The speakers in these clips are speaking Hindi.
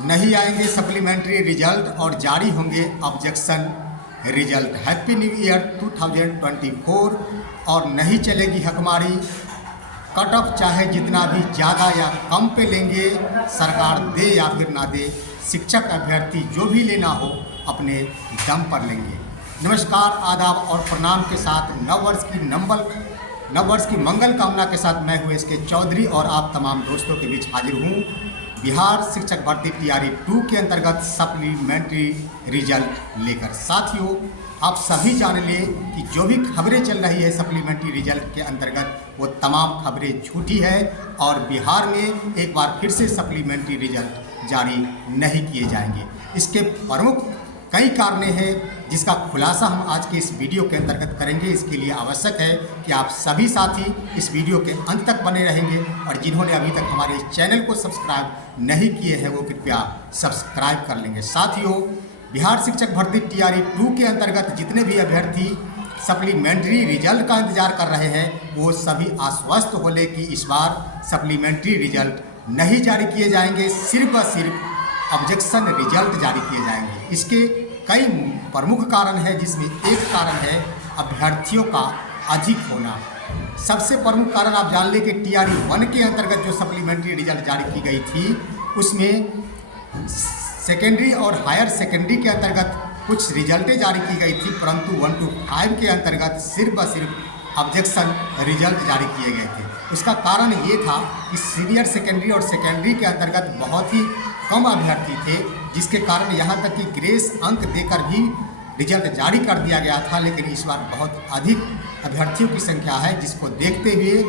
नहीं आएंगे सप्लीमेंट्री रिजल्ट और जारी होंगे objection result. Happy new year 2024। और नहीं चलेगी हकमारी, कट ऑफ चाहे जितना भी ज़्यादा या कम पे लेंगे, सरकार दे या फिर ना दे, शिक्षक अभ्यर्थी जो भी लेना हो अपने दम पर लेंगे। नमस्कार, आदाब और प्रणाम के साथ नव वर्ष की मंगल कामना के साथ मैं हूँ इसके चौधरी और आप तमाम दोस्तों के बीच हाजिर हूँ बिहार शिक्षक भर्ती तैयारी 2 के अंतर्गत सप्लीमेंट्री रिजल्ट लेकर। साथियों, आप सभी जान लें कि जो भी खबरें चल रही है सप्लीमेंट्री रिजल्ट के अंतर्गत वो तमाम खबरें झूठी है और बिहार में एक बार फिर से सप्लीमेंट्री रिजल्ट जारी नहीं किए जाएंगे। इसके प्रमुख कई कारण हैं जिसका खुलासा हम आज के इस वीडियो के अंतर्गत करेंगे। इसके लिए आवश्यक है कि आप सभी साथी इस वीडियो के अंत तक बने रहेंगे और जिन्होंने अभी तक हमारे इस चैनल को सब्सक्राइब नहीं किए हैं वो कृपया सब्सक्राइब कर लेंगे। साथियों, बिहार शिक्षक भर्ती तैयारी 2 के अंतर्गत जितने भी अभ्यर्थी सप्लीमेंट्री रिजल्ट का इंतजार कर रहे हैं वो सभी आश्वस्त हो ले कि इस बार सप्लीमेंट्री रिजल्ट नहीं जारी किए जाएंगे, सिर्फ व सिर्फ ऑब्जेक्शन रिजल्ट जारी किए जाएंगे। इसके कई प्रमुख कारण हैं जिसमें एक कारण है अभ्यर्थियों का अधिक होना। सबसे प्रमुख कारण आप जान लें कि टीआरई 1 के अंतर्गत जो सप्लीमेंट्री रिजल्ट जारी की गई थी उसमें सेकेंडरी और हायर सेकेंडरी के अंतर्गत कुछ रिजल्टें जारी की गई थी, परंतु 1 to 5 के अंतर्गत सिर्फ व सिर्फ ऑब्जेक्शन रिजल्ट जारी किए गए थे। उसका कारण ये था कि सीनियर सेकेंडरी और सेकेंडरी के अंतर्गत बहुत ही कम अभ्यर्थी थे, जिसके कारण यहाँ तक कि ग्रेस अंक देकर भी रिजल्ट जारी कर दिया गया था। लेकिन इस बार बहुत अधिक अभ्यर्थियों की संख्या है, जिसको देखते हुए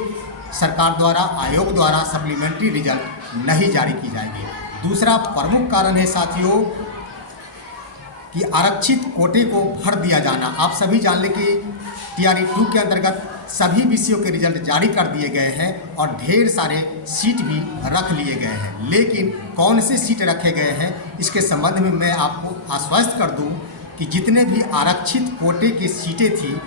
सरकार द्वारा, आयोग द्वारा सप्लीमेंट्री रिजल्ट नहीं जारी की जाएगी। दूसरा प्रमुख कारण है साथियों कि आरक्षित कोटे को भर दिया जाना। आप सभी जान लें कि टीआरई 2 के अंतर्गत सभी विषयों के रिजल्ट जारी कर दिए गए हैं और ढेर सारे सीट भी रख लिए गए हैं, लेकिन कौन से सीट रखे गए हैं इसके संबंध में मैं आपको आश्वस्त कर दूं कि जितने भी आरक्षित कोटे की सीटें थी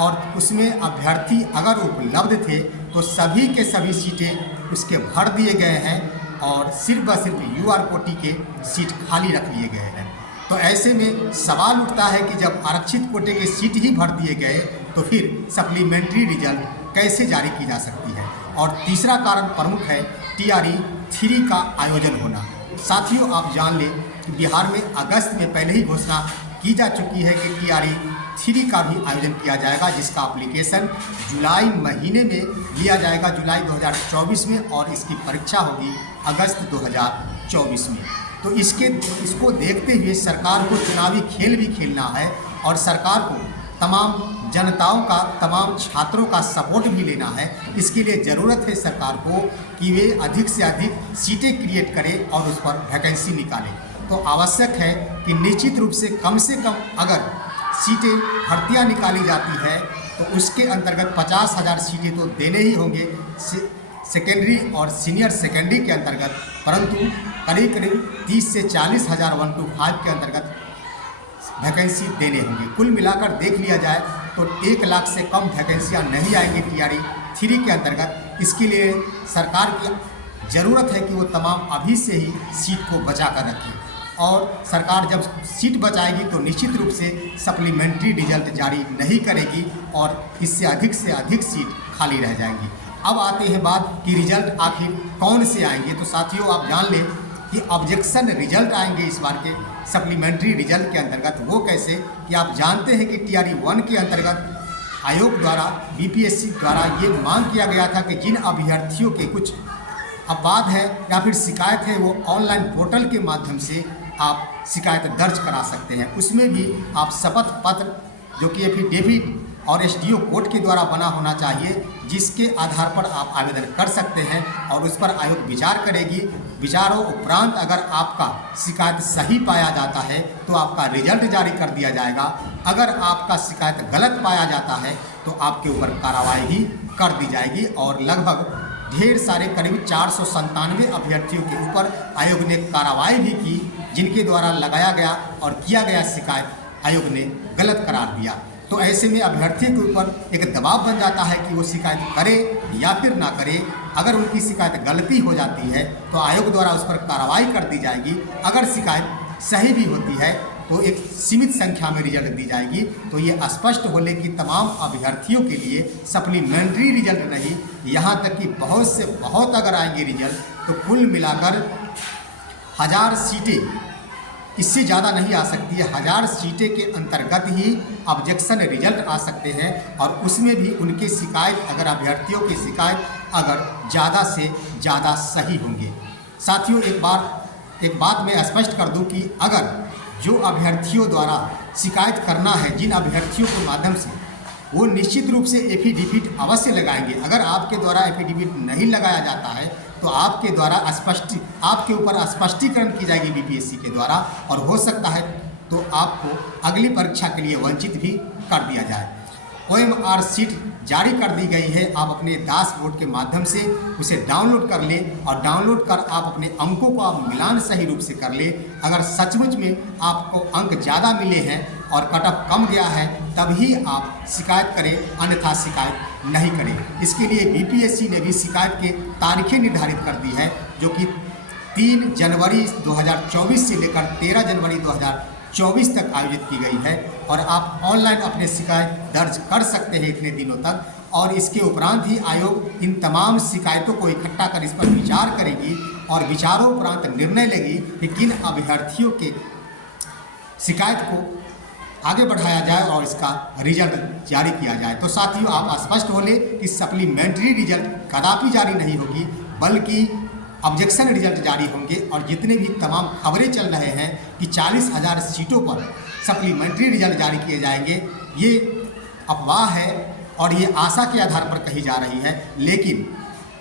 और उसमें अभ्यर्थी अगर उपलब्ध थे तो सभी के सभी सीटें उसके भर दिए गए हैं और सिर्फ व सिर्फ यूआर कोटी के सीट खाली रख लिए गए हैं। तो ऐसे में सवाल उठता है कि जब आरक्षित कोटे के सीट ही भर दिए गए तो फिर सप्लीमेंट्री रिजल्ट कैसे जारी की जा सकती है। और तीसरा कारण प्रमुख है टीआरई 3 का आयोजन होना। साथियों, आप जान लें कि बिहार में अगस्त में पहले ही घोषणा की जा चुकी है कि टीआरई 3 का भी आयोजन किया जाएगा, जिसका एप्लीकेशन जुलाई महीने में लिया जाएगा, जुलाई 2024 में, और इसकी परीक्षा होगी अगस्त 2024 में। तो इसको देखते हुए सरकार को चुनावी खेल भी खेलना है और सरकार को तमाम जनताओं का, तमाम छात्रों का सपोर्ट भी लेना है। इसके लिए ज़रूरत है सरकार को कि वे अधिक से अधिक सीटें क्रिएट करें और उस पर वैकेंसी निकालें। तो आवश्यक है कि निश्चित रूप से कम अगर सीटें भर्तियाँ निकाली जाती है तो उसके अंतर्गत 50,000 सीटें तो देने ही होंगे सेकेंडरी और सीनियर सेकेंडरी के अंतर्गत, परंतु करीब 30 से 40,000 1 to 5 के अंतर्गत वैकेंसी देने होंगे। कुल मिलाकर देख लिया जाए तो 1 लाख से कम वैकेंसियाँ नहीं आएंगी टीआरई 3 के अंतर्गत। इसके लिए सरकार की ज़रूरत है कि वो तमाम अभी से ही सीट को बचा कर रखे और सरकार जब सीट बचाएगी तो निश्चित रूप से सप्लीमेंट्री रिजल्ट जारी नहीं करेगी और इससे अधिक सीट खाली रह जाएंगी। अब आते हैं बात कि रिजल्ट आखिर कौन से आएंगे। तो साथियों, आप जान लें कि ऑब्जेक्शन रिजल्ट आएंगे इस बार के सप्लीमेंट्री रिजल्ट के अंतर्गत। वो कैसे कि आप जानते हैं कि टीआरई 1 के अंतर्गत आयोग द्वारा, बीपीएससी द्वारा ये मांग किया गया था कि जिन अभ्यर्थियों के कुछ अपवाद है या फिर शिकायत है वो ऑनलाइन पोर्टल के माध्यम से आप शिकायत दर्ज करा सकते हैं। उसमें भी आप शपथ पत्र जो कि एफिडेविट और एसडीओ कोर्ट के द्वारा बना होना चाहिए, जिसके आधार पर आप आवेदन कर सकते हैं और उस पर आयोग विचार करेगी। विचारों उपरांत अगर आपका शिकायत सही पाया जाता है तो आपका रिजल्ट जारी कर दिया जाएगा। अगर आपका शिकायत गलत पाया जाता है तो आपके ऊपर कार्रवाई भी कर दी जाएगी और लगभग ढेर सारे करीब 497 अभ्यर्थियों के ऊपर आयोग ने कार्रवाई भी की, जिनके द्वारा लगाया गया और किया गया शिकायत आयोग ने गलत करार दिया। तो ऐसे में अभ्यर्थी के ऊपर एक दबाव बन जाता है कि वो शिकायत करे या फिर ना करे, अगर उनकी शिकायत गलती हो जाती है तो आयोग द्वारा उस पर कार्रवाई कर दी जाएगी। अगर शिकायत सही भी होती है तो एक सीमित संख्या में रिजल्ट दी जाएगी। तो ये स्पष्ट हो ले कि तमाम अभ्यर्थियों के लिए सप्लीमेंट्री रिजल्ट नहीं, यहाँ तक कि बहुत से बहुत अगर आएंगे रिजल्ट तो कुल मिलाकर 1000 सीटें, इससे ज़्यादा नहीं आ सकती है। 1000 सीटें के अंतर्गत ही ऑब्जेक्शन रिजल्ट आ सकते हैं और उसमें भी उनके शिकायत, अगर अभ्यर्थियों की शिकायत अगर ज़्यादा से ज़्यादा सही होंगे। साथियों, एक बात मैं स्पष्ट कर दूं कि अगर जो अभ्यर्थियों द्वारा शिकायत करना है, जिन अभ्यर्थियों के माध्यम से, वो निश्चित रूप से एफिडेविट अवश्य लगाएंगे। अगर आपके द्वारा एफिडेविट नहीं लगाया जाता है तो आपके द्वारा आपके ऊपर स्पष्टीकरण की जाएगी बीपीएससी के द्वारा, और हो सकता है तो आपको अगली परीक्षा के लिए वंचित भी कर दिया जाए। OMR सीट जारी कर दी गई है, आप अपने डैशबोर्ड के माध्यम से उसे डाउनलोड कर लें और डाउनलोड कर आप अपने अंकों को आप मिलान सही रूप से कर लें। अगर सचमुच में आपको अंक ज़्यादा मिले हैं और कट ऑफ कम गया है तभी आप शिकायत करें, अन्यथा शिकायत नहीं करें। इसके लिए बीपीएससी ने भी शिकायत के तारीखें निर्धारित कर दी है, जो कि 3 जनवरी 2024 से लेकर 13 जनवरी 2024 तक आयोजित की गई है और आप ऑनलाइन अपने शिकायत दर्ज कर सकते हैं इतने दिनों तक। और इसके उपरांत ही आयोग इन तमाम शिकायतों को इकट्ठा कर इस पर विचार करेगी और विचारों उपरांत निर्णय लेगी कि किन अभ्यर्थियों के शिकायत को आगे बढ़ाया जाए और इसका रिजल्ट जारी किया जाए। तो साथियों, आप स्पष्ट हो ले कि सप्लीमेंट्री रिजल्ट कदापि जारी नहीं होगी, बल्कि ऑब्जेक्शन रिजल्ट जारी होंगे। और जितने भी तमाम खबरें चल रहे हैं कि 40,000 सीटों पर सप्लीमेंट्री रिजल्ट जारी किए जाएंगे, ये अफवाह है और ये आशा के आधार पर कही जा रही है। लेकिन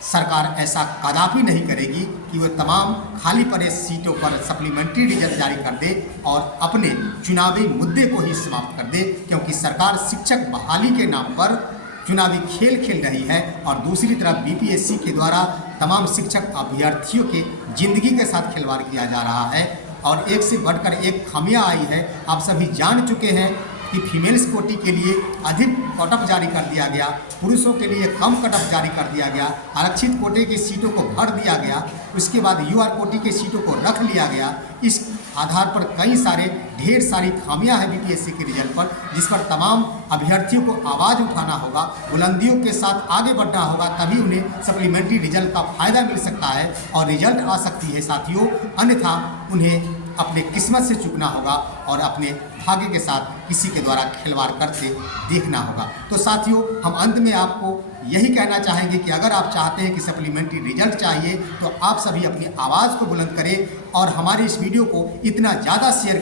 सरकार ऐसा कदापि नहीं करेगी कि वह तमाम खाली पड़े सीटों पर सप्लीमेंट्री रिजल्ट जारी कर दे और अपने चुनावी मुद्दे को ही समाप्त कर दे, क्योंकि सरकार शिक्षक बहाली के नाम पर चुनावी खेल खेल रही है और दूसरी तरफ बीपीएससी के द्वारा तमाम शिक्षक अभ्यर्थियों के जिंदगी के साथ खिलवाड़ किया जा रहा है। और एक से बढ़कर एक खामियां आई है। आप सभी जान चुके हैं कि फीमेल्स कोटी के लिए अधिक कट ऑफ जारी कर दिया गया, पुरुषों के लिए कम कट ऑफ जारी कर दिया गया, आरक्षित कोटे की सीटों को भर दिया गया, उसके बाद यूआर कोटी की सीटों को रख लिया गया। इस आधार पर ढेर सारी खामियां हैं बीपीएससी के रिजल्ट पर, जिस पर तमाम अभ्यर्थियों को आवाज़ उठाना होगा, बुलंदियों के साथ आगे बढ़ना होगा, तभी उन्हें सप्लीमेंट्री रिजल्ट का फ़ायदा मिल सकता है और रिजल्ट आ सकती है साथियों। अन्यथा उन्हें अपने किस्मत से चूकना होगा और अपने भाग्य के साथ किसी के द्वारा खिलवाड़ करते देखना होगा। तो साथियों, हम अंत में आपको यही कहना चाहेंगे कि अगर आप चाहते हैं कि सप्लीमेंट्री रिजल्ट चाहिए तो आप सभी अपनी आवाज़ को बुलंद करें और हमारे इस वीडियो को इतना ज़्यादा शेयर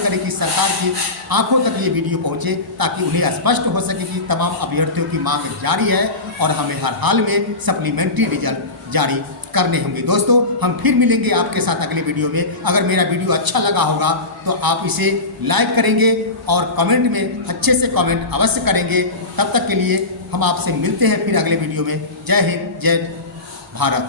करें कि सरकार की आंखों तक ये वीडियो पहुँचे, ताकि उन्हें स्पष्ट हो सके कि तमाम अभ्यर्थियों की मांग जारी है और हमें हर हाल में सप्लीमेंट्री रिजल्ट जारी करने होंगे। दोस्तों, हम फिर मिलेंगे आपके साथ अगले वीडियो में। अगर मेरा वीडियो अच्छा लगा होगा तो आप इसे लाइक करेंगे और कमेंट में अच्छे से कमेंट अवश्य करेंगे। तब तक के लिए हम आपसे मिलते हैं फिर अगले वीडियो में। जय हिंद, जय भारत।